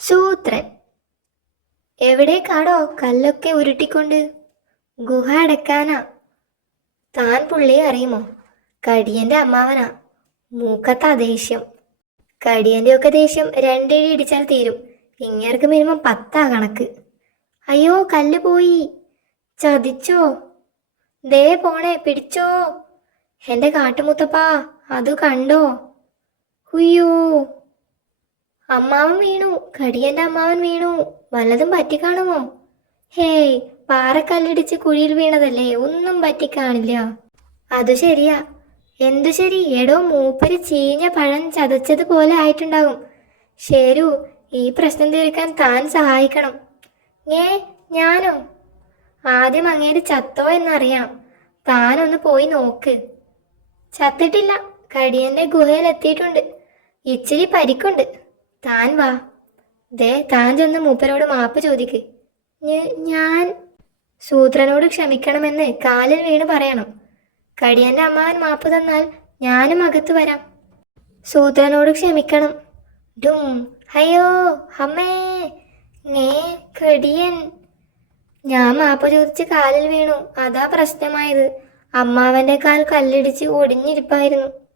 സൂത്രൻ എവിടേക്കാടോ കല്ലൊക്കെ ഉരുട്ടിക്കൊണ്ട്? ഗുഹ അടക്കാനാ. താൻ പുള്ളിയെ അറിയുമോ? കടിയന്റെ അമ്മാവനാ. മൂക്കത്താ ദേഷ്യം. കടിയന്റെ ഒക്കെ ദേഷ്യം രണ്ടിഴി ഇടിച്ചാൽ തീരും. ഇങ്ങേർക്ക് മിനിമം 10 കണക്ക്. അയ്യോ, കല്ല് പോയി. ചതിച്ചോ? ദേ പോണേ, പിടിച്ചോ. എന്റെ കാട്ടുമുത്തപ്പാ, അത് കണ്ടോ? ഹുയ്യോ, അമ്മാവൻ വീണു. കടിയന്റെ അമ്മാവൻ വീണു. വല്ലതും പറ്റിക്കാണുമോ? ഹേയ്, പാറക്കല്ലിടിച്ച് കുഴിയിൽ വീണതല്ലേ, ഒന്നും പറ്റിക്കാണില്ല. അത് ശരിയാ. എന്തു ശരി? എടോ, മൂപ്പര് ചീഞ്ഞ പഴം ചതച്ചതുപോലെ ആയിട്ടുണ്ടാകും. ശരു, ഈ പ്രശ്നം തീർക്കാൻ താൻ സഹായിക്കണം. ഞാനോ? ആദ്യം അങ്ങേര് ചത്തോ എന്നറിയണം. താനൊന്ന് പോയി നോക്ക്. ചത്തിട്ടില്ല. കടിയന്റെ ഗുഹയിൽ എത്തിയിട്ടുണ്ട്. ഇച്ചിരി പരിക്കുണ്ട്. താൻ വാ. താൻ ചെന്ന് മൂപ്പരോട് മാപ്പ് ചോദിക്ക്. ഞാൻ സൂത്രനോട് ക്ഷമിക്കണമെന്ന് കാലിൽ വീണ് പറയണം. കടിയന്റെ അമ്മാവൻ മാപ്പ് തന്നാൽ ഞാനും അകത്ത് വരാം. സൂത്രനോട് ക്ഷമിക്കണം. ഡും. അയ്യോ, അമ്മേ. കടിയൻ. ഞാൻ മാപ്പ് ചോദിച്ച് കാലിൽ വീണു. അതാ പ്രശ്നമായത്. അമ്മാവന്റെ കാൽ കല്ലിടിച്ച് ഒടിഞ്ഞിരിപ്പായിരുന്നു.